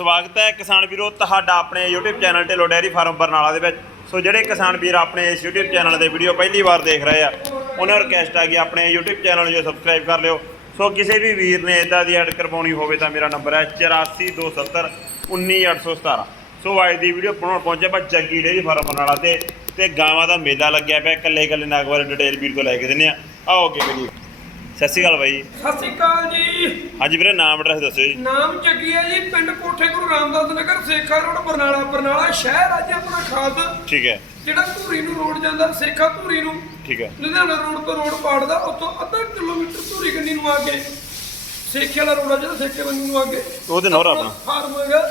ਸਵਾਗਤ ਹੈ ਕਿਸਾਨ ਵੀਰੋ, ਤੁਹਾਡਾ ਆਪਣੇ YouTube channel Dhillon dairy farm Barnala ਦੇ ਵਿੱਚ। ਸੋ ਜਿਹੜੇ ਕਿਸਾਨ ਵੀਰ ਆਪਣੇ ਇਸ YouTube ਚੈਨਲ ਦੇ ਵੀਡੀਓ ਪਹਿਲੀ ਵਾਰ ਦੇਖ ਰਹੇ ਆ, ਉਹਨਾਂ ਨੂੰ ਰਿਕਵੈਸਟ ਆ ਕਿ ਆਪਣੇ YouTube ਚੈਨਲ ਨੂੰ ਜੋ ਸਬਸਕ੍ਰਾਈਬ ਕਰ ਲਿਓ। ਸੋ ਕਿਸੇ ਵੀ ਵੀਰ ਨੇ ਇਦਾਂ ਦੀ ਐਡ ਕਰਵਾਉਣੀ ਹੋਵੇ ਤਾਂ ਮੇਰਾ ਨੰਬਰ ਹੈ 8427 19817 ਸੋ ਅੱਜ ਦੀ ਵੀਡੀਓ ਬਣਾਉਣ ਪਹੁੰਚੇ ਬਾ ਜੱਗੀ ਡੇਰੀ ਫਾਰਮ ਬਰਨਾਲਾ ਤੇ ਤੇ ਗਾਵਾਂ ਦਾ ਮੇਲਾ ਲੱਗਿਆ ਪਿਆ ਇਕੱਲੇ ਇਕੱਲੇ ਨਾਗ ਬਾਰੇ ਡਿਟੇਲ ਵੀਰ ਤੋਂ ਲੈ ਕੇ ਦਿੰਦੇ ਆ। ਆਓ ਅੱਗੇ ਵੀਡੀਓ ਸਤਿ ਸ਼੍ਰੀ ਅਕਾਲ ਬਾਈ ਸਤਿ ਸ਼੍ਰੀ ਅਕਾਲ ਜੀ। ਹਾਂਜੀ ਵੀਰੇ ਨਾਮ ਐਡਰੈਸ ਦੱਸਿਓ ਜੀ। ਨਾਮ ਚੱਕੀ ਹੈ ਜੀ ਪਿੰਡ ਕੋਠੇ ਗੁਰੂ ਰਾਮਦਾਸ ਨਗਰ ਸੇਖਾ ਰੋਡ ਬਰਨਾਲਾ। ਬਰਨਾਲਾ ਸ਼ਹਿਰ ਅੱਜ ਆਪਣਾ ਖਾਸ। ਠੀਕ ਹੈ। ਜਿਹੜਾ ਧੂਰੀ ਨੂੰ ਰੋਡ ਜਾਂਦਾ ਸੇਖਾ ਧੂਰੀ ਨੂੰ। ਠੀਕ ਹੈ। ਲੁਧਿਆਣਾ ਰੋਡ ਤੋਂ ਰੋਡ ਪਾੜਦਾ ਉੱਥੋਂ ਅੱਧਾ ਕਿਲੋਮੀਟਰ ਧੂਰੀ ਕੰਨੀ ਨੂੰ ਆ ਕੇ ਸੇਖੇ ਵਾਲਾ ਰੋਡ ਆ ਜਿਹੜਾ ਸੇਖੇ ਬੰਨੀ ਨੂੰ ਆ ਕੇ। ਉਹਦੇ ਨੌਰਾ ਆਪਣਾ। ਫਾਰਮ ਹੈਗਾ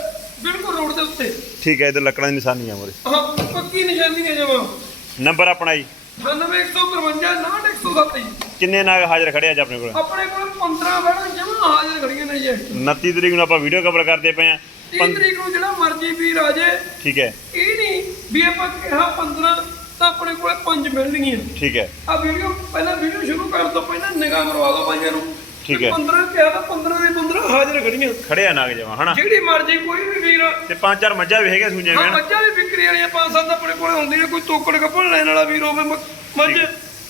ਬਿਲਕੁਲ ਰੋਡ ਦੇ ਉੱਤੇ। ਠੀਕ ਹੈ ਇਧਰ ਲੱਕੜਾਂ ਦੀ ਨਿਸ਼ਾਨੀ ਆ ਮੋਰੇ। ਹਾਂ ਪੱਕੀ ਨਿਸ਼ਾਨੀ ਹੈ ਜਮਾ। ਨੰਬਰ ਆਪਣਾ ਜੀ। 9153 98107 ਜੀ। ਕਿੰਨੇ ਨਾਗ ਹਾਜ਼ਰ ਖੜੇ ਅੱਜ ਆਪਣੇ ਕੋਲ? ਆਪਣੇ ਕੋਲ 15 ਬੈਠਾਂ ਜਮਾ ਹਾਜ਼ਰ ਖੜੀਆਂ ਨੇ ਜੀ 29 ਤਰੀਕ ਨੂੰ ਆਪਾਂ ਵੀਡੀਓ ਕਵਰ ਕਰਦੇ ਪਏ ਆ। 30 ਤਰੀਕ ਨੂੰ ਜਿਹੜਾ ਮਰਜ਼ੀ ਵੀਰ ਆ ਜੇ। ਠੀਕ ਹੈ। ਇਹ ਨਹੀਂ ਵੀ ਆਪਾਂ ਕਿਹਾ 15 ਤਾਂ ਆਪਣੇ ਕੋਲੇ ਪੰਜ ਮਿਲਣਗੀਆਂ। ਠੀਕ ਹੈ। ਆ ਵੀਡੀਓ ਪਹਿਲਾਂ ਵੀਡੀਓ ਸ਼ੁਰੂ ਕਰਨ ਤੋਂ ਪਹਿਲਾਂ ਨਿਗਾਹ ਮਰਵਾ ਦਿਓ ਭਾਈਆਂ ਨੂੰ। ਠੀਕ ਹੈ। 15 ਕਿਹਾ ਤਾਂ 15 ਦੇ 15 ਹਾਜ਼ਰ ਖੜੀਆਂ। ਖੜੇ ਆ ਨਾਗ ਜਮਾ ਹਨਾ? ਜਿਹੜੀ ਮਰਜ਼ੀ ਕੋਈ ਵੀ ਵੀਰ ਤੇ ਪੰਜ ਚਾਰ ਮੱਝਾਂ ਵੀ ਹੈਗੇ ਸੂਈਆਂ ਹਾਂ ਮੱਝਾਂ ਵੀ ਵਿਕਰੀ ਵਾਲੀਆਂ ਪੰਜ ਸੱਤ ਆਪਣੇ ਕੋਲੇ ਹੁੰਦੀਆਂ ਕੋਈ ਤੋਕੜ ਕੱਪੜ ਲੈਣ ਵਾਲਾ ਵੀਰ ਹੋਵੇ ਮੱਝ।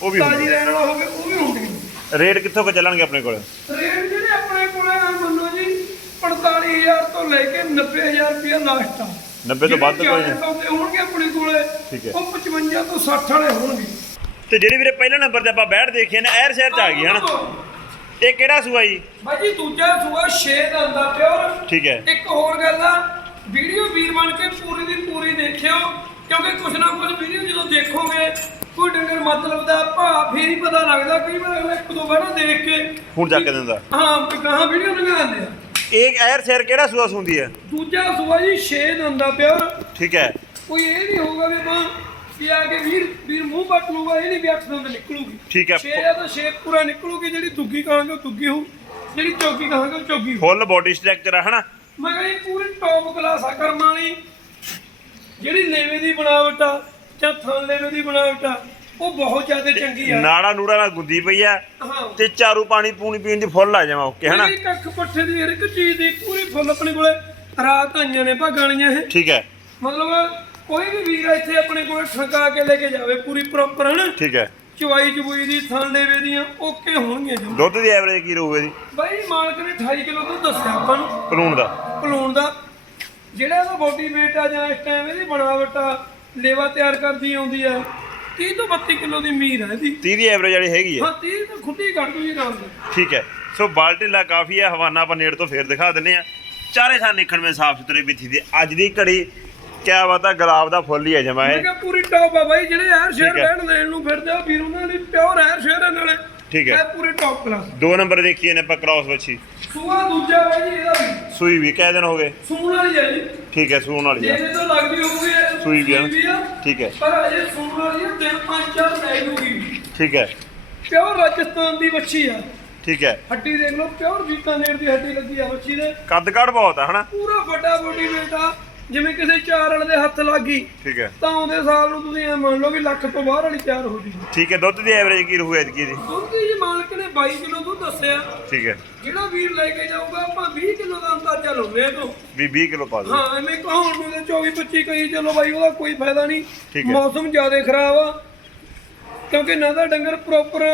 ਉਹ ਵੀ ਤਾਜ਼ੀ ਲੈਣ ਵਾਲਾ ਹੋਵੇ ਉਹ ਵੀ ਹੁੰਦੀਆਂ ਰੇਟ ਕਿੱਥੋਂ ਕੁ ਚੱਲਣਗੇ ਆਪਣੇ ਕੋਲ? ਰੇਟ ਜਿਹੜੇ ਆਪਣੇ ਕੋਲੇ ਆ ਮੰਨੋ ਜੀ 45000 ਤੋਂ ਲੈ ਕੇ 90000 ਰੁਪਇਆ ਲਾਸਟ ਆ। 90 ਤੋਂ ਵੱਧ ਕੋਈ ਨਹੀਂ 400 ਦੇ ਹੋਣਗੇ ਆਪਣੇ ਕੋਲੇ ਠੀਕ ਹੈ। ਉਹ 55 ਤੋਂ 60 ਵਾਲੇ ਹੋਣਗੇ। ਤੇ ਜਿਹੜੀ ਵੀਰੇ ਪਹਿਲੇ ਨੰਬਰ ਤੇ ਆਪਾਂ ਬੈਠ ਦੇਖੀਏ ਨਾ ਐਰ ਸ਼ਹਿਰ ਚ ਆ ਗਈ ਹਨਾ? ਇਹ ਕਿਹੜਾ ਸੂਆ ਜੀ? ਬਾਜੀ ਦੂਜਾ ਸੂਆ 6 ਦਾ ਆਂਦਾ ਪਿਓਰ। ਠੀਕ ਹੈ। ਇੱਕ ਹੋਰ ਗੱਲ ਆ ਵੀਡੀਓ ਵੀਰ ਬਣ ਕੇ ਪੂਰੀ ਦੀ ਪੂਰੀ ਦੇਖਿਓ ਕਿਉਂਕਿ ਕੁਛ ਨਾ ਕੁਛ ਵੀਡੀਓ ਜਦੋਂ ਦੇਖੋਗੇ ਕੋਈ ਡੰਗਰ ਮਤਲਬ ਦਾ ਭਾ ਫੇਰ ਹੀ ਪਤਾ ਲੱਗਦਾ ਕਈ ਵਾਰ ਅਗਲਾ ਇੱਕ ਦੋ ਵਾਰ ਦੇਖ ਕੇ ਹੁਣ ਚੱਕ ਦਿੰਦਾ। ਹਾਂ ਵੀ ਕਹਾਂ ਵੀਡੀਓ ਲਗਾਉਂਦੇ ਆ। ਇਹ ਐਰ ਸ਼ਹਿਰ ਕਿਹੜਾ ਸੂਆ ਸੁੰਦੀ ਹੈ? ਦੂਜਾ ਸੂਆ ਜੀ 6 ਦਾ ਆਂਦਾ ਪਿਓਰ ਠੀਕ ਹੈ। ਕੋਈ ਇਹ ਨਹੀਂ ਹੋਊਗਾ ਵੀ ਮਾਂ ਵੀ ਆ ਕੇ ਵੀਰ ਵੀਰ ਮੂੰਹ ਪੱਟ ਲੂਗਾ ਇਹ ਨਹੀਂ ਵੀ ਅਕਸਰ ਨਿਕਲੂਗੀ। ਠੀਕ ਹੈ। ਛੇ ਆ ਤਾਂ ਪੂਰਾ ਨਿਕਲੂਗੀ ਜਿਹੜੀ ਦੁੱਗੀ ਕਹਾਂਗੇ ਉਹ ਦੁੱਗੀ ਹੋਊ ਜਿਹੜੀ ਚੌਕੀ ਕਹਾਂਗੇ ਉਹ ਚੌਕੀ ਹੋਊ। ਫੁੱਲ ਬੋਡੀ ਸਟਰਕਚਰ ਆ ਹਨਾ? ਮੈਂ ਕਹਿੰਦੀ ਪੂਰੀ ਟੌਪ ਕਲਾਸ ਆ ਕਰਮ ਵਾਲੀ ਜਿਹੜੀ ਲੇਵੇ ਦੀ ਬਣਾਵਟ ਆ। ਜਾਂ ਥਣ ਲੇਵੇ ਦੀ ਬਣਾਵਟ ਆ ਉਹ ਬਹੁਤ ਜ਼ਿਆਦਾ ਚੰਗੀ ਆ। ਨਾੜਾ ਨੂੜਾ ਨਾਲ ਗੁੱਦੀ ਪਈ ਆ ਹਾਂ। ਤੇ ਚਾਰੂ ਪਾਣੀ ਪੂਣੀ ਪੀਣ ਦੀ ਫੁੱਲ ਆ ਜਾਵਾਂ ਓਕੇ ਹਨਾ? ਜਿਹੜੀ ਕੱਖ ਪੱਠੇ ਦੀ ਹਰ ਇੱਕ ਚੀਜ਼ ਦੀ ਪੂਰੀ ਫੁੱਲ ਆਪਣੇ ਕੋਲੇ। ਰਾਤ ਆਈਆਂ ਨੇ ਭਾਗਾਂ ਵਾਲੀਆਂ ਇਹ ਠੀਕ ਹੈ। ਮਤਲਬ ਕੋਈ ਵੀ ਵੀਰ ਇੱਥੇ ਆਪਣੇ ਕੋਲੇ ਠਕਾ ਕੇ ਲੈ ਕੇ ਜਾਵੇ ਪੂਰੀ ਪ੍ਰੋਪਰ ਹਨ? ਠੀਕ ਹੈ। ਚੁਆਈ ਚਬੂਈ ਦੀ ਥਣ ਲੇਵੇ ਦੀਆਂ ਓਕੇ ਹੋਣਗੀਆਂ ਜੀ। ਦੁੱਧ ਦੀ ਐਵਰੇਜ ਕੀ ਰਹੂਗੀ ਜੀ? ਬਾਈ ਮਾਲਕ ਨੇ 28 ਕਿਲੋ ਦੁੱਧ ਦੱਸਿਆ ਆਪਾਂ ਨੂੰ। ਕਾਨੂੰਨ ਦਾ। ਪਲੂਣ ਦਾ। ਜਿਹੜਾ ਇਹਦਾ ਬੋਡੀ weight ਆ ਜਾਂ ਇਸ ਟਾਈਮ ਇਹਦੀ ਬਣਾਵਟ ਆ ਲੇਵਾ ਤਿਆਰ ਕਰਦੀ ਆਉਂਦੀ ਆ। 30 ਤੋਂ 32 ਕਿਲੋ ਦੀ ਮੀਰ ਆ ਇਹਦੀ 30 ਦੀ ਐਵਰੇਜ ਜਿਹੜੀ ਹੈਗੀ ਹੈ ਹਾਂ 30 ਤਾਂ ਖੁੱਡੀ ਕੱਢ ਦੂ ਜੀ ਆਰਾਮ ਨਾਲ ਠੀਕ ਹੈ। ਸੋ ਬਾਲਟੀਲਾ ਕਾਫੀ ਹੈ ਹਵਾਨਾ ਆਪਾਂ ਨੇੜ ਤੋਂ ਫੇਰ ਦਿਖਾ ਦਿੰਨੇ ਆ ਚਾਰੇ ਥਾਂ ਨਿਕਣ ਵਿੱਚ ਸਾਫ਼ ਸੁਥਰੇ ਬਿੱਥੀ ਦੇ ਅੱਜ ਦੀ ਘੜੀ ਕਿਆ ਬਾਤ ਗੁਲਾਬ ਦਾ ਫੁੱਲ ਹੀ ਹੈ ਜਮਾ ਮੈਂ ਇਹ ਕਿਹਾ ਪੂਰੀ ਟੌਪ ਆ ਬਾਈ ਜਿਹੜੇ ਐਰ ਸ਼ੇਰ ਠੀਕ ਹੈ। ਲੈਣ ਨੂੰ ਫਿਰਦੇ ਆ ਵੀਰ ਉਹਨਾਂ ਲਈ ਪਿਓਰ ਐਰ ਸ਼ੇਰ ਨਾਲੇ। ਠੀਕ ਹੈ। ਇਹ ਪੂਰੀ ਟੌਪ ਕਲਾਸ ਦੋ ਨੰਬਰ ਦੇਖੀਏ ਨੇ ਆਪਾਂ ਕ੍ਰਾਸ ਬੱਚੀ ਸੂਆ ਦੂਜਾ ਬਾਈ ਜੀ ਇਹਦਾ ਵੀ। ਸੂਈ ਵੀ ਕਿਹ ਦਿਨ ਹੋ ਗਏ? ਸੂਣ ਵਾਲੀ ਹੈ ਜੀ। ਠੀਕ ਹੈ ਸੂਣ ਵਾਲੀ ਆ। ਜਿਹਦੇ ਤੋਂ ਲੱਗਦੀ ਹੋਊਗੀ ਇਹ ਸੂਈ ਵੀ ਆ। ਠੀਕ ਹੈ। ਪਰ ਅਜੇ ਸੂਣ ਵਾਲੀ ਹੈ ਦਿਨ ਪੰਜ ਚਾਰ ਲੈ ਲੂਗੀ ਠੀਕ ਹੈ। ਪਿਓਰ ਰਾਜਸਥਾਨ ਦੀ ਬੱਚੀ ਆ। ਠੀਕ ਹੈ। ਹੱਡੀ ਦੇਖ ਲਓ ਪਿਓਰ ਬੀਕਾਨੇਰ ਦੀ ਹੱਡੀ ਲੱਗੀ ਆ ਬੱਚੀ ਦੇ। ਕੱਦ ਕਾਠ ਬਹੁਤ ਆ ਹਨਾ? ਪੂਰਾ ਵੱਡਾ ਬੋਡੀ ਆ। ਜਿਵੇਂ ਕਿਸੇ ਚਾਰ ਵਾਲੇ ਦੇ ਹੱਥ ਲੱਗ ਗਈ ਠੀਕ ਹੈ। ਤਾਂ ਆਉਂਦੇ ਸਾਲ ਨੂੰ ਤੁਸੀਂ ਇਹ ਮੰਨ ਲਓ ਵੀ ਲੱਖ ਤੋਂ ਬਾਹਰ ਵਾਲੀ ਤਿਆਰ ਹੋ ਜੂਗੀ। ਠੀਕ ਹੈ ਦੁੱਧ ਦੀ ਐਵਰੇਜ ਕੀ ਰਹੂ ਐਤਕੀ ਦੀ ਦੁੱਧ ਦੀ ਜੀ ਮਾਲਕ ਨੇ 22 ਕਿਲੋ ਦੁੱਧ ਦੱਸਿਆ। ਠੀਕ ਹੈ। ਜਿਹੜਾ ਵੀਰ ਲੈ ਕੇ ਜਾਊਗਾ ਆਪਾਂ 20 ਕਿਲੋ ਦਾ ਅੰਦਾਜ਼ਾ ਆ ਤੋਂ ਵੀ 20 ਕਿਲੋ ਪਾ ਦਿਓ। ਹਾਂ ਐਵੇਂ ਕਹਾਉਣ ਨੂੰ ਤੇ 24 25 ਕਹੀ ਚਲੋ ਬਾਈ ਉਹਦਾ ਕੋਈ ਫਾਇਦਾ ਨਹੀਂ। ਠੀਕ ਹੈ। ਮੌਸਮ ਜ਼ਿਆਦਾ ਖਰਾਬ ਆ। ਕਿਉਂਕਿ ਨਾ ਤਾਂ ਡੰਗਰ ਪ੍ਰੋਪਰ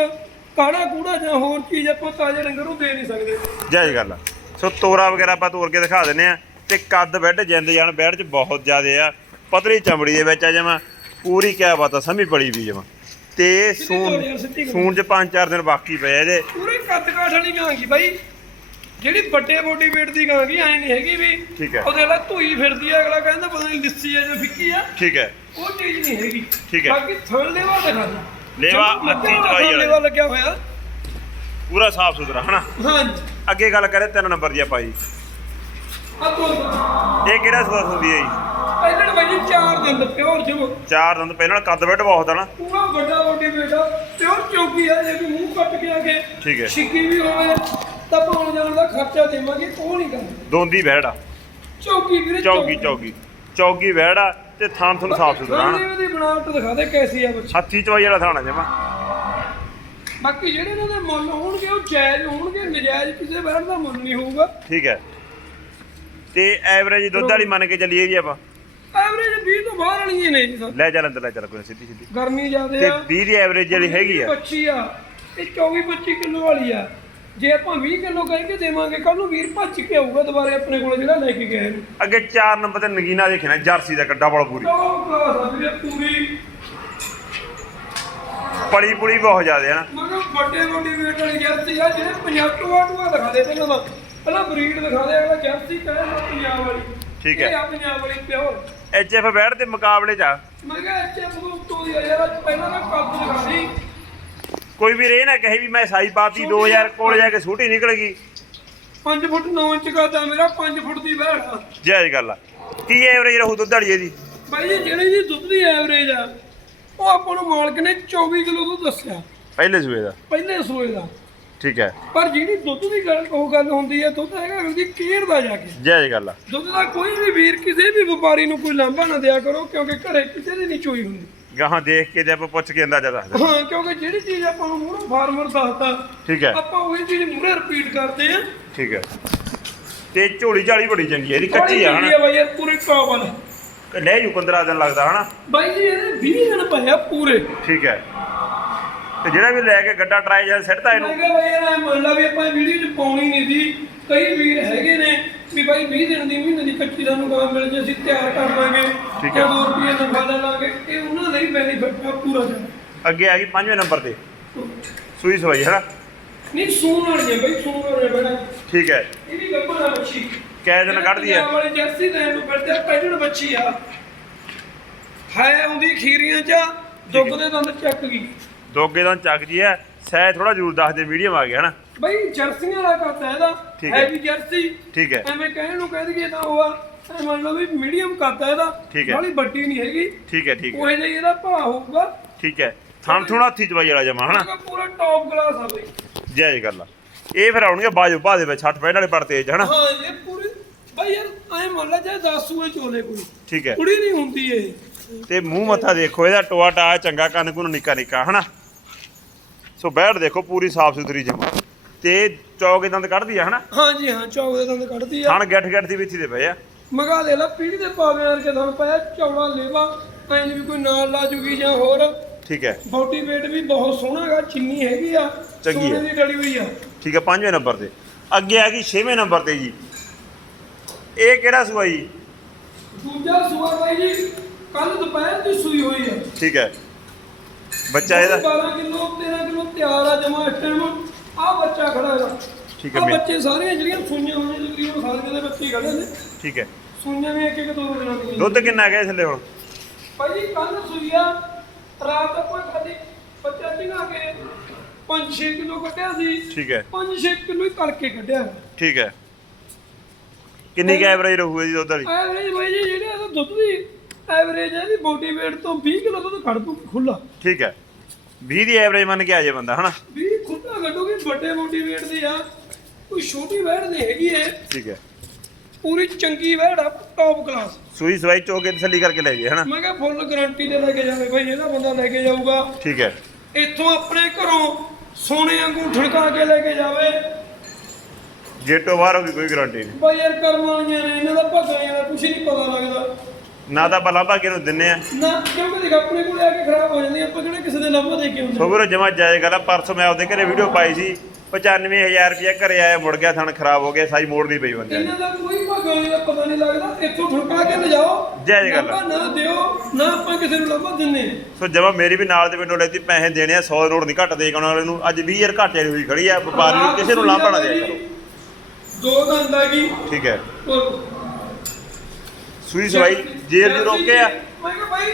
ਕਾੜਾ ਕੂੜਾ ਜਾਂ ਹੋਰ ਚੀਜ਼ ਆਪਾਂ ਤਾਜ਼ੇ ਡੰਗਰ ਨੂੰ ਦੇ ਨਹੀਂ ਸਕਦੇ। ਜਾਇਜ਼ ਗੱਲ ਆ। ਸੋ ਤੋਰਾ ਵਗੈਰਾ ਆਪਾਂ ਤੋਰ ਕੇ ਦਿਖਾ ਦਿੰਨੇ ਆ ਤੇ ਕੱਦ ਬੈੱਡ ਜਿੰਦ ਜਾਨ ਬੈੱਡ ਚ ਬਹੁਤ ਜ਼ਿਆਦੇ ਆ। ਪਤਲੀ ਚਮੜੀ ਦੇ ਵਿੱਚ ਆ ਜਮਾ ਪੂਰੀ ਕਿਆ ਬਾਤ ਆ ਸਮੀ ਪੜੀ ਵੀ ਜਮਾ। ਤੇ ਸੂਨ ਸੂਨ ਚ ਪੰਜ ਚਾਰ ਦਿਨ ਬਾਕੀ ਪਏ ਇਹਦੇ। ਪੂਰੇ ਕੱਦ ਕਾਠ ਵਾਲੀ ਗਾਂਗੀ ਬਾਈ? ਜਿਹੜੀ ਵੱਡੇ ਬੋਡੀ weight ਦੀ ਗਾਂਗੀ ਐ ਨਹੀਂ ਹੈਗੀ ਵੀ। ਠੀਕ ਹੈ। ਉਹਦੇ ਨਾਲ ਧੂਈ ਫਿਰਦੀ ਆ ਅਗਲਾ ਕਹਿੰਦਾ ਪਤਾ ਨਹੀਂ ਲਿੱਸੀ ਆ ਜਾਂ ਫਿੱਕੀ ਆ। ਠੀਕ ਹੈ। ਉਹ ਚੀਜ਼ ਨਹੀਂ ਹੈਗੀ। ਠੀਕ ਹੈ। ਬਾਕੀ ਥਣ ਲੇਵਾ ਦਿਖਾ ਦੇ। ਲੇਵਾ ਅੱਧੀ ਚਵਾਈ ਵਾਲਾ। ਲੇਵਾ ਲੱਗਿਆ ਹੋਇਆ। ਪੂਰਾ ਸਾਫ਼ ਸੁਥਰਾ ਹਨਾ? ਹਾਂਜੀ। ਅੱਗੇ ਗੱਲ ਕਰੇ ਤਿੰਨ ਨੰਬਰ ਦੀ ਆਪਾਂ ਜੀ ਇਹ ਕਿਹੜਾ ਸਵਾਸ ਹੁੰਦੀ ਹੈ ਜੀ? ਪਹਿਲਣ ਬਾਈ ਜੀ ਚਾਰ ਦਿਨ ਪਿਓਰ ਜਿਵੇਂ ਚਾਰ ਦੰਦ ਪਹਿਲਾਂ ਕੱਦ ਬੈੱਡ ਬਹੁਤ ਆ ਨਾ। ਪੂਰਾ ਵੱਡਾ weight ਆ ਪਿਓਰ ਚੌਕੀ ਆ ਜੇ ਮੂੰਹ ਕੱਟ ਕੇ ਆ ਕੇ ਠੀਕ ਹੈ। ਛਿੱਕੀ ਵੀ ਹੋਵੇ ਤਾਂ ਪਾਉਣ ਜਾਣ ਦਾ ਖਰਚਾ ਦੇਵਾਂਗੇ ਉਹ ਨਹੀਂ ਕਰਨਾ। ਦੋਂਦੀ ਆ। ਚੌਕੀ ਵੀਰੇ ਚੌਗੀ ਚੌਗੀ ਚੌਗੀ ਆ ਤੇ ਥਾਂ ਤੁਹਾਨੂੰ ਸਾਫ਼ ਸੁਥਰਾ ਖਾਣੇ ਦੀ ਬਣਾਵਟ ਦਿਖਾ ਦੇ ਕੈਸੀ ਆ ਬੱਚੀ। ਹੱਥੀ ਚਵਾਈ ਵਾਲਾ ਥਾਣਾ ਜਮਾ। ਬਾਕੀ ਜਿਹੜੇ ਇਹਨਾਂ ਦੇ ਮੁੱਲ ਹੋਣਗੇ ਉਹ ਜਾਇਜ਼ ਹੋਣਗੇ ਨਜਾਇਜ਼ ਕਿਸੇ ਬੈਠ ਦਾ ਮੁੱਲ ਨਹੀਂ ਹੋਊਗਾ। ਠੀਕ ਹੈ। ਤੇ ਐਵਰੇਜ ਦੁੱਧ ਵਾਲੀ ਮੰਨ ਕੇ ਚੱਲੀਏ ਜੀ ਆਪਾਂ। ਐਵਰੇਜ 20 ਤੋਂ ਬਾਹਰ ਵਾਲੀਆਂ ਨੇ ਜੀ ਸਰ। ਲੈ ਚੱਲ ਅੰਦਰ ਲੈ ਚੱਲ ਕੋਈ ਸਿੱਧੀ ਸਿੱਧੀ। ਗਰਮੀ ਜ਼ਿਆਦੇ ਤੇ ਆ। 20 ਦੀ ਐਵਰੇਜ ਜਿਹੜੀ ਹੈਗੀ ਆ। 25 ਆ। ਇਹ 24 25 ਕਿਲੋ ਵਾਲੀ ਆ। ਜੇ ਆਪਾਂ 20 ਕਿਲੋ ਕਹਿ ਕੇ ਦੇਵਾਂਗੇ ਕੱਲ ਨੂੰ ਵੀਰ ਭੱਜ ਕੇ ਆਊਗਾ ਦੁਬਾਰੇ ਆਪਣੇ ਕੋਲ ਜਿਹੜਾ ਲੈ ਕੇ ਗਿਆ ਇਹਨੂੰ ਅੱਗੇ 4 ਨੰਬਰ ਤੇ ਨਗੀਨਾ ਦੇਖਣਾ ਜਰਸੀ ਦਾ ਕੱਡਾ ਬੜਾ ਪੂਰੀ। ਟੌਪ ਕਲਾਸ ਆ ਵੀਰੇ ਪੂਰੀ। ਪਲੀ ਪੁਲੀ ਬਹੁਤ ਜ਼ਿਆਦਾ ਹੈ ਨਾ। ਮਗਰ ਵੱਡੇ ਵੱਡੇ ਵੇਟ ਵਾਲੀ ਜਰਸੀ ਆ ਜਿਹੜੇ ਪੰਜਾਬ ਤੋਂ ਆ ਟੂਆ ਦਿਖਾ ਦੇ ਪਹਿਲਾਂ ਤਾਂ। ਪਹਿਲਾਂ ਬਰੀਡ ਦਿਖਾ ਦੇ ਅਗਲਾ ਜਰਸੀ ਕਹੇ ਨਾ ਪੰਜਾਬ ਵਾਲੀ। ਠੀਕ ਹੈ। ਇਹ ਆ ਪੰਜਾਬ ਵਾਲੀ ਪਿਓਰ ਐਚ ਐਫ ਬੈਡ ਦੇ ਮੁਕਾਬਲੇ ਚ ਆ। ਮੈਂ ਕਿਹਾ ਐਚਐਫ ਤੋਂ ਤੋਂ ਦੀ ਆ ਯਾਰ ਅੱਜ ਪਹਿਲਾਂ ਤਾਂ ਕੱਦ ਦਿਖਾ ਦੀ। ਕੋਈ ਵੀ ਰੇ ਨਾ ਕਹੇ ਵੀ ਮੈਂ ਸਾਈ ਪਾਤੀ 2000 ਕੋਲ ਜਾ ਕੇ ਛੂਟੀ ਨਿਕਲ ਗਈ। 5 ਫੁੱਟ 9 ਇੰਚ ਕਰਦਾ ਮੇਰਾ 5 ਫੁੱਟ ਦੀ ਆ। ਜਾਇਜ਼ ਗੱਲ ਆ। ਕੀ ਐਵਰੇਜ ਰਹੂ ਦੁੱਧ ਵਾਲੀ ਇਹਦੀ? ਬਾਈ ਜੀ ਜਿਹੜੀ ਦੀ ਦੁੱਧ ਦੀ ਐਵਰੇਜ ਆ ਉਹ ਆਪਾਂ ਨੂੰ ਮਾਲਕ ਨੇ 24 ਕਿਲੋ ਦੁੱਧ ਦੱਸਿਆ। ਪਹਿਲੇ ਸੂਏ ਦਾ। ਪਹਿਲੇ ਸੂਏ ਦਾ। ਠੀਕ ਹੈ। ਪਰ ਜਿਹੜੀ ਦੁੱਧ ਦੀ ਗੱਲ ਉਹ ਗੱਲ ਹੁੰਦੀ ਹੈ ਦੁੱਧ ਹੈਗਾ ਉਹਦੀ ਕੇਅਰ ਦਾ ਜਾ ਕੇ। ਜਾਇਜ਼ ਗੱਲ ਆ। ਦੁੱਧ ਦਾ ਕੋਈ ਵੀ ਵੀਰ ਕਿਸੇ ਵੀ ਵਪਾਰੀ ਨੂੰ ਕੋਈ ਲਾਂਭਾ ਨਾ ਦਿਆ ਕਰੋ ਕਿਉਂਕਿ ਘਰੇ ਕਿਸੇ ਦੀ ਨਹੀਂ ਚੋਈ ਹੁੰਦੀ। ਗਾਹਾਂ ਦੇਖ ਕੇ ਤੇ ਆਪਾਂ ਪੁੱਛ ਕੇ ਅੰਦਾਜ਼ਾ ਦੱਸ ਦੇ ਹਾਂ ਕਿਉਂਕਿ ਜਿਹੜੀ ਚੀਜ਼ ਆਪਾਂ ਨੂੰ ਮੂਹਰੋਂ ਫਾਰਮਰ ਦੱਸਦਾ ਠੀਕ ਹੈ। ਆਪਾਂ ਉਹੀ ਚੀਜ਼ ਮੂਹਰੇ ਰਿਪੀਟ ਕਰਦੇ ਆ ਠੀਕ ਹੈ। ਤੇ ਝੋਲੀ ਝਾਲੀ ਬੜੀ ਚੰਗੀ ਹੈ ਇਹਦੀ ਕੱਚੀ ਆ ਹਨਾ? ਬਾਈ ਇਹ ਪੂਰੀ ਤੇ ਲੈ ਜੂ 15 ਦਿਨ ਲੱਗਦਾ ਹਨਾ? ਬਾਈ ਜੀ ਇਹਦੇ 20 ਦਿਨ ਪਏ ਆ ਪੂਰੇ। ਠੀਕ ਹੈ। ਤੇ ਜਿਹੜਾ ਵੀ ਲੈ ਕੇ ਗੱਡਾ ਟਰਾਈ ਜਾਂ ਸਿੱਟਦਾ ਮੈਂ ਇਹਨੂੰ ਕਿਹਾ ਬਾਈ ਇਹ ਮੰਨ ਲਾ ਵੀ ਆਪਾਂ ਵੀਡੀਓ ਚ ਪਾਉਣੀ ਨਹੀਂ ਸੀ। ਕਈ ਵੀਰ ਹੈਗੇ ਨੇ ਵੀ ਬਾਈ 20 ਦਿਨ ਦੀ ਮਹੀਨੇ ਦੀ ਕੱਚੀ ਸਾਨੂੰ ਗਾਂ ਮਿਲ ਜੇ ਅਸੀਂ ਤਿਆਰ ਕਰ ਲਾਂਗੇ ਠੀਕ ਜਾਂ ਹੈ। 2 ਰੁਪਏ ਨਫਾ ਲੈ ਲਾਂਗੇ ਇਹ ਉਹਨਾਂ ਲਈ ਬੈਨੀਫਿਟ ਆ ਪੂਰਾ ਜਾ ਅੱਗੇ ਆ ਗਈ ਪੰਜਵੇਂ ਨੰਬਰ ਤੇ। ਸੂਈ ਸਵਾਈ ਹਨਾ? ਨਹੀਂ ਸੂਣ ਵਾਲੀ ਹੈ ਬਾਈ ਸੂਣ ਵਾਲੀ ਹੈ ਬੜਾ। ਠੀਕ ਹੈ। ਇਹ ਵੀ ਗੱਭਣਾ ਬੱਚੀ ਕੈ ਦਿਨ ਕੱਢਦੀ ਹੈ। ਪੰਜਾਬ ਵਾਲੀ ਜਰਸੀ ਲੈਣ ਨੂੰ ਫਿਰਦੇ ਪਹਿਲਣ ਬੱਚੀ ਆ। ਹੈ ਆਉਂਦੀ ਖੀਰੀਆਂ ਚ ਦੁੱਧ ਦੇ ਦੰਦ ਚੱਕ ਗਈ। ਦੋਗੇ ਦਾ ਚੱਕ ਜੀ ਹੈ। ਸਹਿ ਥੋੜਾ ਜ਼ਰੂਰ ਦੱਸ ਦੇ ਮੀਡੀਅਮ ਆ ਗਿਆ ਹਨਾ? ਬਈ ਜਰਸੀਆਂ ਵਾਲਾ ਠੀਕ ਹੈ ਹੈ। ਵੀ ਜਰਸੀ। ਠੀਕ ਹੈ। ਐਵੇਂ ਕਹਿਣ ਨੂੰ ਕਹਿ ਦਈਏ ਤਾਂ ਉਹ ਆ। ਐ ਮੰਨ ਲਓ ਵੀ ਮੀਡੀਅਮ ਕਰਤਾ ਇਹਦਾ। ਠੀਕ ਹੈ। ਵੱਡੀ ਨਹੀਂ ਹੈਗੀ। ਠੀਕ ਹੈ ਠੀਕ ਹੈ। ਉਹ ਜਿਹਾ ਹੀ ਇਹਦਾ ਭਾਅ ਹੋਊਗਾ। ਠੀਕ ਹੈ। ਥਣ ਥੋੜਾ ਹੱਥੀ ਚਵਾਈ ਵਾਲਾ ਜਮਾ ਹਨਾ? ਪੂਰਾ ਟੌਪ ਗਲਾਸ ਆ ਬਈ। ਜਾਇਜ਼ ਗੱਲ ਆ। ਇਹ ਫਿਰ ਆਉਣਗੇ ਬਾਜੂ ਬਾਹ ਦੇ ਵਿੱਚ 60 ਪੈਣ ਵਾਲੇ ਪੜ ਤੇਜ ਹਨਾ? ਹਾਂ ਇਹ ਪੂਰੀ ਬਈ ਯਾਰ ਐ ਮੰਨ ਲੈ ਜੇ 10 ਸੂਏ ਚੋਲੇ ਕੋਈ। ਠੀਕ ਹੈ। ਕੁੜੀ ਨਹੀਂ ਹੁੰਦੀ ਇਹ। ਤੇ ਮੂੰਹ ਮੱਥਾ ਦੇਖੋ ਇਹਦਾ ਟੋਆ ਟਾ ਚੰਗਾ ਕੰਨ ਕੁਨ ਨਿੱਕਾ ਨਿੱਕਾ ਹਨਾ? ਸੋ ਬੈਠ ਦੇਖੋ ਪੂਰੀ ਸਾਫ਼ ਸੁਥਰੀ ਜਮਾ ਤੇ ਚੌਕੇ ਦੰਦ ਕੱਢਦੀ ਆ ਹਨਾ? ਹਾਂ ਜੀ ਹਾਂ ਚੌਕ ਦੇ ਦੰਦ ਕੱਢਦੀ ਆ। ਥਣ ਗੱਠ ਗੱਠ ਦੀ ਵਿੱਥੀ ਦੇ ਪਏ ਆ। ਮਗਾ ਲੈ ਲਾ ਪੀੜੀ ਦੇ ਪਾਵੇ ਵਰਗੇ ਤੁਹਾਨੂੰ ਪਿਆ ਚੌੜਾ ਲੇਵਾ। ਐਂ ਵੀ ਕੋਈ ਨਾਲ ਲਾ ਜੂਗੀ ਜਾਂ ਹੋਰ। ਠੀਕ ਹੈ। ਬੋਡੀ weight ਵੀ ਬਹੁਤ ਸੋਹਣਾ ਹੈਗਾ ਚਿੰਨੀ ਹੈਗੀ ਆ ਚੰਗੀ ਆ। ਸੋਨੇ ਦੀ ਡਲੀ ਹੋਈ ਆ। ਠੀਕ ਹੈ ਪੰਜਵੇਂ ਨੰਬਰ ਤੇ। ਅੱਗੇ ਆ ਗਈ ਛੇਵੇਂ ਨੰਬਰ ਤੇ ਜੀ। ਇਹ ਕਿਹੜਾ ਸੂਆ ਜੀ? ਦੂਜਾ ਸੂਆ ਬਾਈ ਜੀ ਕੱਲ ਦੁਪਹਿਰ ਦੀ ਸੂਈ ਹੋਈ ਆ। ਠੀਕ ਹੈ। ਬੱਚਾ ਇਹਦਾ? 12 ਕਿਲੋ 13 ਕਿਲੋ ਤਿਆਰ ਆ ਜਮਾ ਇਸ ਟਾਈਮ ਆ ਬੱਚਾ ਖੜਾ ਹੈਗਾ ਠੀਕ ਹੈ ਆ ਮੇ- ਬੱਚੇ ਸਾਰੀਆਂ ਜਿਹੜੀਆਂ ਸੂਈਆਂ ਹੋਈਆਂ ਜਿਹੜੀਆਂ ਸਾਰੀਆਂ ਦੇ ਬੱਚੇ ਖੜੇ ਨੇ। ਠੀਕ ਹੈ। ਸੂਈਆਂ ਵੀ ਇੱਕ ਇੱਕ ਦੋ ਦੋ ਦਿਨਾਂ ਦੀਆਂ। ਦੁੱਧ ਕਿੰਨਾ ਗਿਆ ਥੱਲੇ ਹੁਣ? ਭਾਈ ਕੱਲ ਸੂਈਆ ਰਾਤ ਆਪਾਂ ਖਾਦੀ ਬੱਚਾ ਚਿੰਗਾ ਕੇ 5-6 ਕਿਲੋ ਕੱਢਿਆ ਸੀ। ਠੀਕ ਹੈ। 5-6 ਕਿਲੋ ਹੀ ਤੜਕੇ ਕੱਢਿਆ। ਠੀਕ ਹੈ। ਕਿੰਨੀ ਕੁ ਐਵਰੇਜ ਰਹੂ ਇਹਦੀ ਦੁੱਧ ਵਾਲੀ? ਐਵਰੇਜ ਬਾਈ ਜੀ ਜਿਹੜੇ ਇਹਦਾ ਦੁੱਧ ਦੀ ਐਵਰੇਜ ਹੈ ਇਹਦੀ ਬੋਡੀ weight ਤੋਂ 20 ਕਿਲੋ ਦੁੱਧ ਕੱਢ ਦੂ ਖੁੱਲਾ ਠੀਕ ਹੈ। 20 ਦੀ ਐਵਰੇਜ ਮੰਨ ਕੇ ਆ ਜੇ ਬੰਦਾ ਹਨਾ? 20 ਖੁੱਲਾ ਕੱਢੂਗੀ ਵੱਡੇ ਬੋਡੀ weight ਦੀ ਆ। ਕੋਈ ਛੋਟੀ ਵੈੜ ਨਹੀਂ ਹੈਗੀ ਇਹ। ਠੀਕ ਹੈ। ਪੂਰੀ ਚੰਗੀ ਵੈੜ ਆ ਟੌਪ ਕਲਾਸ ਸੂਈ ਸਵਾਈ ਚੋਕੇ ਤਸੱਲੀ ਕਰਕੇ ਲੈ ਜੇ ਹਨਾ? ਮੈਂ ਕਿਹਾ ਫੁੱਲ ਗਾਰੰਟੀ ਤੇ ਲੈ ਕੇ ਜਾਵੇ ਭਾਈ ਇਹਦਾ ਬੰਦਾ ਲੈ ਕੇ ਜਾਊਗਾ। ਠੀਕ ਹੈ। ਇੱਥੋਂ ਆਪਣੇ ਘਰੋਂ ਸੋਨੇ ਵਾਂਗੂ ਠਣਕਾ ਕੇ ਲੈ ਕੇ ਜਾਵੇ। ਜੇਟੋ ਬਾਹਰ ਹੋਗੀ ਕੋਈ ਗਾਰੰਟੀ ਨਹੀਂ। ਬਾਈ ਯਾਰ ਕਰਮ ਵਾਲੀਆਂ ਨੇ ਇਹਨਾਂ ਦਾ ਭਗਾਂ ਦਾ ਕੁਝ ਨਹੀਂ ਪਤਾ ਲੱਗਦਾ। ਨਾ ਤਾਂ ਭਲਾ ਭਾਗੇ ਨੂੰ ਦਿੰਨੇ ਆ? ਨਾ ਕਿਉਂਕਿ ਦੇਖ ਆਪਣੇ ਕੋਲ ਆ ਕੇ ਖਰਾਬ ਹੋ ਜਾਂਦੀ ਆਪਾਂ ਕਿਹੜਾ ਕਿਸੇ ਦੇ ਲਾਭਾ ਦੇ ਕੇ ਹੁੰਦੇ ਸੋਗਰੋ ਜਮਾ ਜਾਏ ਗੱਲ ਆ ਪਰਸੋਂ ਮੈਂ ਆਪਦੇ ਘਰੇ ਵੀਡੀਓ ਪਾਈ ਸੀ 95000 ਰੁਪਇਆ ਘਰੇ ਆਇਆ ਮੁੜ ਗਿਆ ਥਣ ਖਰਾਬ ਹੋ ਗਿਆ ਸਾਈ ਮੋੜਨੀ ਪਈ ਬੰਦੇ ਇਹਨਾਂ ਦਾ ਕੋਈ ਭਗਾਂ ਦਾ ਪਤਾ ਨਹੀਂ ਲੱਗਦਾ ਇੱਥੋਂ ਠਣਕਾ ਕੇ ਲਿਜਾਓ। ਜੈ ਜੈ ਗੱਲ। ਲਾਭਾ ਨਾ ਦਿਓ ਨਾ ਆਪਾਂ ਕਿਸੇ ਨੂੰ ਲਾਭਾ ਦਿੰਨੇ। ਸੋ ਜਮਾ ਮੇਰੀ ਵੀ ਨਾਲ ਦੇ ਪਿੰਡੋਂ ਲੈਤੀ ਪੈਸੇ ਦੇਣੇ ਆ 100 ਨੋਟ ਨਹੀਂ ਘੱਟ ਦੇ ਕੇ ਆਉਣ ਵਾਲੇ ਨੂੰ ਅੱਜ 20000 ਘਾਟੇ ਵਾਲੀ ਹੋਈ ਖੜੀ ਆ ਵਪਾਰੀ ਨੂੰ ਕਿਸੇ ਨੂੰ ਲਾਂਭਾ ਨਾ ਦਿਆ ਕਰੋ। ਦੋ ਦੰਦ ਆ ਗਈ। ਠੀਕ ਹੈ। ਉਹ ਸੂਈ ਸਵਾਈ। ਜੇਰ ਜੀ ਰੋਕੇ ਆ। ਮੈਂ ਕਿਹਾ ਭਾਈ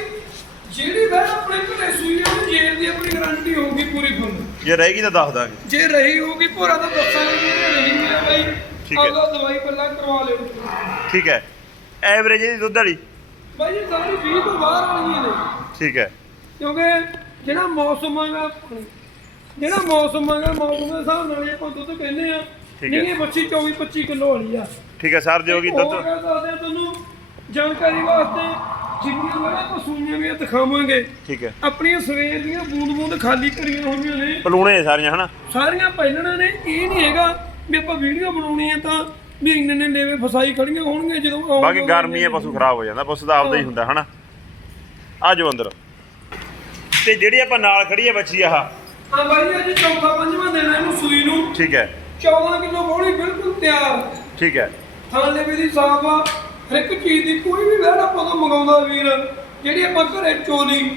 ਜਿਹੜੀ ਵੈੜ ਆਪਣੇ ਘਰੇ ਸੂਈ ਆ ਉਹ ਜੇਰ ਦੀ ਆਪਣੀ ਗਾਰੰਟੀ ਹੋਊਗੀ ਪੂਰੀ ਫੁੱਲ ਜੇ ਰਹੇਗੀ ਤਾਂ ਦੱਸ ਦਾਂਗੇ। ਜੇ ਰਹੀ ਹੋਊਗੀ ਭੋਰਾ ਤਾਂ ਦੱਸਾਂਗੇ ਇਹ ਰਹੀ ਹੈ ਭਾਈ। ਠੀਕ ਹੈ। ਆਪਦਾ ਦਵਾਈ ਪਹਿਲਾਂ ਕਰਵਾ ਲਿਓ। ਠੀਕ ਹੈ। ਐਵਰੇਜ ਇਹਦੀ ਦੁੱਧ ਵਾਲੀ? ਭਾਈ ਜੀ ਸਾਰੀ 20 ਤੋਂ ਬਾਹਰ ਵਾਲੀਆਂ ਨੇ। ਠੀਕ ਹੈ। ਕਿਉਂਕਿ ਜਿਹੜਾ ਮੌਸਮ ਹੈਗਾ ਜਿਹੜਾ ਮੌਸਮ ਹੈਗਾ ਮੌਸਮ ਦੇ ਹਿਸਾਬ ਨਾਲ ਹੀ ਆਪਾਂ ਦੁੱਧ ਕਹਿੰਦੇ ਆ। ਠੀਕ ਹੈ। ਬੱਚੀ 24 25 ਕਿਲੋ ਵਾਲੀ ਆ। ਠੀਕ ਹੈ ਸਰ ਦਿਓਗੀ ਦੁੱਧ ਕਹਿ ਸਕਦੇ ਆ ਤੁਹਾਨੂੰ? ਜਾਣਕਾਰੀ ਵਾਸਤੇ ਜਿੰਨੀਆਂ ਵਾਲਾ ਪਸੂਈਆਂ ਵੀ ਦਿਖਾਵਾਂਗੇ। ਠੀਕ ਹੈ। ਆਪਣੀਆਂ ਸਵੇਰ ਦੀਆਂ ਬੂੰਦ ਬੂੰਦ ਖਾਲੀ ਕਰੀਆਂ ਹੋਈਆਂ ਨੇ। ਪਲੂਣੇ ਸਾਰੀਆਂ ਹਨਾ? ਸਾਰੀਆਂ ਪਹਿਲਣਾ ਨੇ ਇਹ ਨਹੀਂ ਹੈਗਾ ਵੀ ਆਪਾਂ ਵੀਡੀਓ ਬਣਾਉਣੀ ਹੈ ਤਾਂ ਵੀ ਇੰਨੇ ਨੇ ਨੇਵੇਂ ਫਸਾਈ ਖੜੀਆਂ ਹੋਣਗੀਆਂ ਜਦੋਂ ਆਉਣਗੇ ਬਾਕੀ ਗਰਮੀ ਹੈ ਪਸ਼ੂ ਖਰਾਬ ਹੋ ਜਾਂਦਾ ਪਸ਼ੂ ਦਾ ਆਪਦਾ ਹੀ ਹੁੰਦਾ ਹਨਾ? ਆ ਜਾਓ ਅੰਦਰ। ਤੇ ਜਿਹੜੀ ਆਪਾਂ ਨਾਲ ਖੜੀ ਹੈ ਬੱਚੀ ਆਹ। ਹਾਂ ਬਾਈ ਅੱਜ ਚੌਥਾ ਪੰਜਵਾਂ ਦਿਨ ਹੈ ਇਹਨੂੰ ਸੂਈ ਨੂੰ। ਠੀਕ ਹੈ। 14 ਕਿਲੋ ਬੋਲੀ ਬਿਲਕੁਲ ਤਿਆਰ। ਠੀਕ ਹੈ। ਥਾਲੇ ਵੀ ਦੀ ਸਾਫ਼ ਆ ਹਰ ਇੱਕ ਚੀਜ਼ ਦੀ ਕੋਈ ਵੀ ਵਹਿੜਾ ਆਪਾਂ ਤੋਂ ਮੰਗਾਉਂਦਾ ਵੀਰ ਜਿਹੜੀ ਆਪਾਂ ਘਰੇ ਚੋਲੀ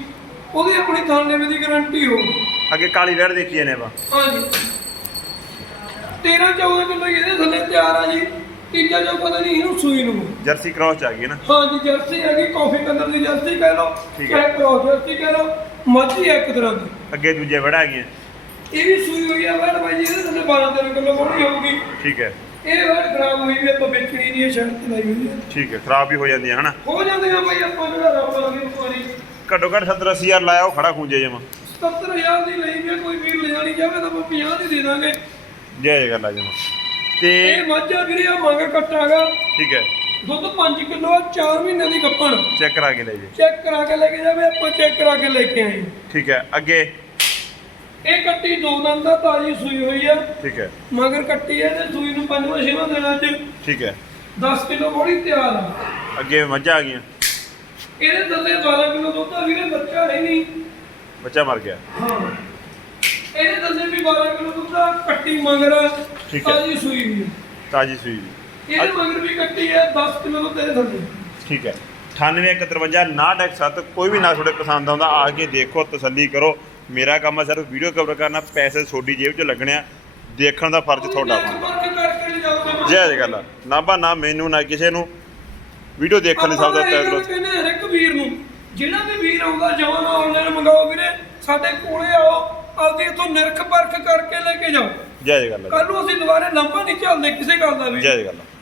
ਉਹਦੀ ਆਪਣੀ ਥਾਲੇ ਵੀ ਦੀ ਗਾਰੰਟੀ ਹੋ ਅੱਗੇ ਕਾਲੀ ਵੈੜ ਦੇਖੀਏ ਨੇ ਆਪਾਂ। ਹਾਂਜੀ। 13 14 ਕਿਲੋ ਇਹਦੇ ਥੱਲੇ ਤਿਆਰ ਆ ਜੀ। ਤੀਜਾ ਜੋ ਪਤਾ ਨਹੀਂ ਇਹਨੂੰ ਸੂਈ ਨੂੰ। ਜਰਸੀ ਕ੍ਰਾਸ ਚ ਆ ਗਈ ਨਾ। ਹਾਂਜੀ ਜਰਸੀ ਹੈਗੀ ਕਾਫੀ ਕਲਰ ਦੀ ਜਰਸੀ ਕਹਿ ਲਓ। ਚਾਹੇ ਕ੍ਰੋਸ ਜਰਸੀ ਕਹਿ ਲਓ ਮੱਝੀ ਇੱਕ ਤਰ੍ਹਾਂ ਦੀ। ਅੱਗੇ ਦੂਜੇ ਵੜ ਆ ਗਈਆਂ। ਇਹ ਵੀ ਸੂਈ ਹੋਈ ਆ ਵੜ ਬਾਈ ਜੀ ਇਹਦੇ ਥੱਲੇ 12 13 ਕਿਲੋ ਬੋਲੀ ਹੋਊਗੀ। ਠੀਕ ਹੈ। ਇਹ ਵੜ ਖਰਾਬ ਹੋਈ ਵੀ ਆਪਾਂ ਵੇਚਣੀ ਨਹੀਂ ਇਹ ਤੇ ਲਾਈ ਹੋਈ ਹੈ ਠੀਕ ਹੈ ਖਰਾਬ ਵੀ ਹੋ ਜਾਂਦੀਆਂ ਹਨਾ? ਹੋ ਜਾਂਦੇ ਆ ਬਾਈ ਆਪਾਂ ਜਿਹੜਾ ਰੱਬ ਆ ਗਈ ਵਾਰੀ ਘੱਟੋ ਘੱਟ 70 ਅੱਸੀ ਹਜ਼ਾਰ ਲਾਇਆ ਉਹ ਖੜਾ ਖੂੰਜੇ ਜਮਾ। 70000 ਦੀ ਲਈ ਵੀ ਕੋਈ ਵੀਰ ਲੈ ਜਾਣੀ ਜਾਵੇ ਤਾਂ ਆਪਾਂ 50 ਦੀ ਦੇ ਦਾਂਗੇ। ਜੈ ਜੈ ਗੱਲ ਆ ਜਮਾ। ਤੇ ਇਹ ਮਾਝਾ ਵੀਰੇ ਆ ਮੰਗ ਕੱਟਾਗਾ ਠੀਕ ਹੈ। ਦੁੱਧ 5 ਕਿਲੋ 4 ਮਹੀਨੇ ਦੀ ਕੱਪਣ। ਚੈੱਕ ਕਰਾ ਕੇ ਲੈ ਜੀ। ਚੈੱਕ ਕਰਾ ਕੇ ਲੈ ਕੇ ਜਾਵੇ ਆਪਾਂ ਚੈੱਕ ਕਰਾ ਕੇ ਲੈ ਕੇ ਆਏ। ਠੀਕ ਹੈ ਅੱਗੇ। ਇਹ ਕੱਟੀ ਦੋ ਦਿਨ ਦਾ ਤਾਜੀ ਸੂਈ ਹੋਈ ਆ। ਠੀਕ ਹੈ। ਮਗਰ ਕੱਟੀ ਹੈ ਤੇ ਸੂਈ ਨੂੰ ਪੰਜਵਾਂ ਛੇਵਾਂ ਦਿਨਾਂ ਚ ਠੀਕ ਹੈ। 10 ਕਿਲੋ ਬੋੜੀ ਤਿਆਰ ਆ। ਅੱਗੇ ਮੱਝਾਂ ਆ ਗਈਆਂ। ਇਹਦੇ ਥੱਲੇ 12 ਕਿਲੋ ਦੁੱਧ ਆ ਵੀਰੇ ਬੱਚਾ ਹੈ ਨਹੀਂ। ਬੱਚਾ ਮਰ ਗਿਆ। ਹਾਂ। ਇਹਦੇ ਥੱਲੇ ਵੀ 12 ਕਿਲੋ ਦੁੱਧ ਆ ਕੱਟੀ ਮਗਰ ਠੀਕ ਹੈ। ਤਾਜੀ ਸੂਈ ਆ। ਤਾਜੀ ਸੂਈ ਵੀ ਇਹਦੇ ਮਗਰ ਵੀ ਕੱਟੀ ਹੈ 10 ਕਿਲੋ ਦੁੱਧ ਇਹਦੇ ਥੱਲੇ। ਠੀਕ ਹੈ। 9853 ਕੋਈ ਵੀ ਨਾ ਤੁਹਾਡੇ ਪਸੰਦ ਆਉਂਦਾ ਆ ਕੇ ਦੇਖੋ ਤਸੱਲੀ ਕਰੋ। ਮੇਰਾ ਕੰਮ ਹੈ ਸਿਰਫ ਵੀਡੀਓ ਕਵਰ ਕਰਨਾ ਪੈਸੇ ਤੁਹਾਡੀ ਜੇਬ 'ਚ ਲੱਗਣੇ ਆ ਦੇਖਣ ਦਾ ਫਰਜ਼ ਤੁਹਾਡਾ ਬਣਦਾ ਜੈ ਜੈ ਗੱਲ ਆ। ਨਾ ਬਾ ਨਾ ਮੈਨੂੰ ਨਾ ਕਿਸੇ ਨੂੰ ਵੀਡੀਓ ਦੇਖਣ ਸਭ ਦਾ ਗੱਲ ਤੈਅ ਕਹਿੰਦੇ ਹਰ ਇੱਕ ਵੀਰ ਨੂੰ ਜਿਹੜਾ ਵੀ ਵੀਰ ਆਉਂਦਾ ਜਵਾਨ ਆਨਲਾਈਨ ਮੰਗਾਓ ਵੀਰੇ ਸਾਡੇ ਕੋਲੇ ਆਓ ਆਪਦੀ ਇਥੋਂ ਨਿਰਖ ਪਰਖ ਕਰਕੇ ਲੈ ਕੇ ਜਾਓ ਜੈ ਜੈ ਗੱਲ ਆ। ਕੱਲ ਨੂੰ ਅਸੀਂ ਦੁਬਾਰੇ ਲੰਬਾ ਨਹੀਂ ਚੱਲਦੇ ਕਿਸੇ ਗੱਲ ਦਾ ਵੀ ਜੈ ਜੈ ਗੱਲ ਆ।